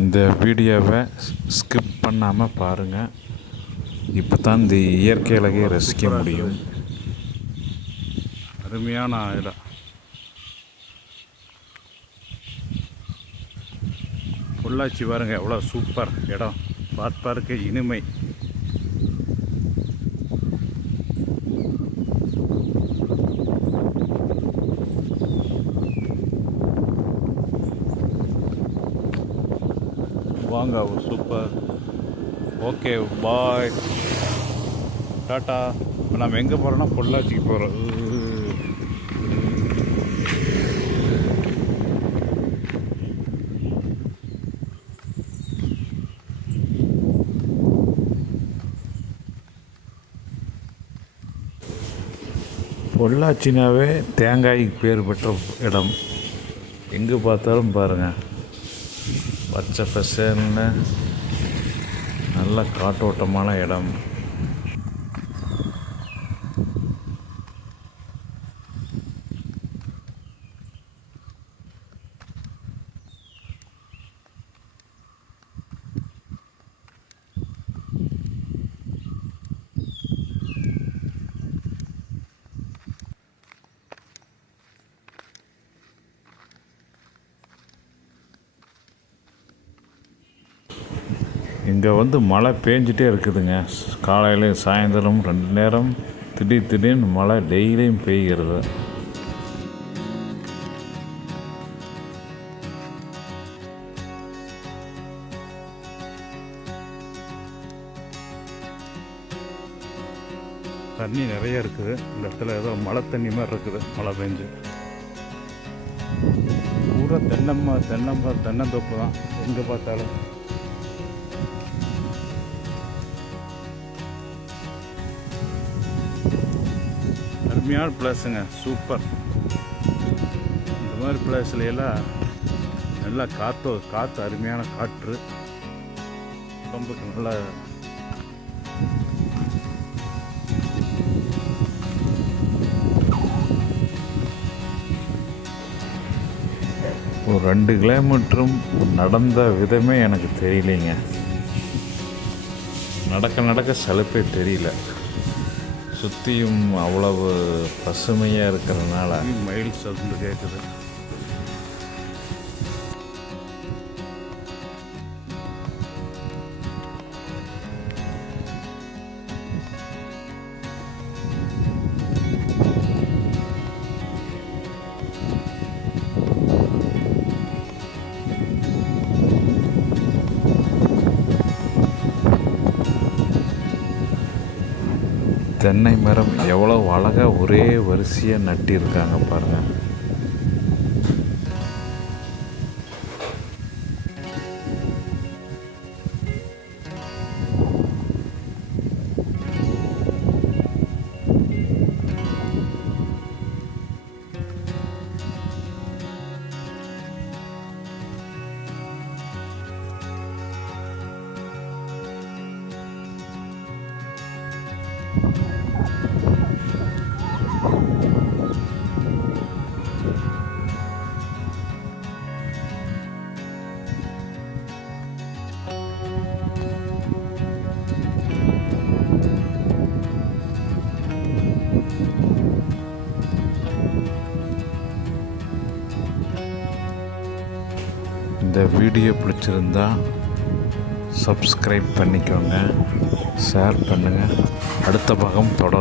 இந்த வீடியோவை ஸ்கிப் பண்ணாமல் பாருங்கள். இப்போ தான் இந்த இயற்கை அழகை ரசிக்க முடியும். அருமையான இடம். பொள்ளாச்சி பாருங்கள், எவ்வளோ சூப்பர் இடம், பார்ப்பதற்கு இனிமை. வாங்க, சூப்பர். ஓகே, பாய், டாட்டா. இப்போ நம்ம எங்கே போகிறோன்னா பொள்ளாச்சிக்கு போகிறோம். பொள்ளாச்சினாவே தேங்காய்க்கு பேர் பெற்ற இடம். எங்கே பார்த்தாலும் பாருங்கள், பச்சை பசேல்னு நல்ல காற்றோட்டமான இடம். இங்கே வந்து மழை பேஞ்சிட்டே இருக்குதுங்க. காலையில் சாயந்தரம் 2 நேரம் திடீர்னு மழை டெய்லியும் பெய்கிறது. தண்ணி நிறைய இருக்குது. இந்த இடத்துல ஏதோ மழை தண்ணி மாதிரி இருக்குது. மழை பெஞ்சு பூரா தென்னந்தோப்பு தான் எங்கே பார்த்தாலும். அருமையான பிளேஸுங்க, சூப்பர். இந்த மாதிரி பிளேஸ்ல எல்லாம் நல்லா காற்று அருமையான காற்று, உடம்புக்கு நல்லா. ஒரு 2 கிலோமீட்டரும் நடந்த விதமே எனக்கு தெரியலைங்க. நடக்க சலுப்பே தெரியல. சுற்றியும் அவ்வளவு பசுமையாக இருக்கிறதுனால மயில் சவுண்டு கேட்குது. தென்னை மரம் எவ்வளோ அழகாக ஒரே வரிசையாக நட்டிருக்காங்க பாருங்கள். இந்த வீடியோ பிடிச்சிருந்தா சப்ஸ்கிரைப் பண்ணிக்கோங்க, ஷேர் பண்ணுங்கள். அடுத்த பாகம் தொடரும்.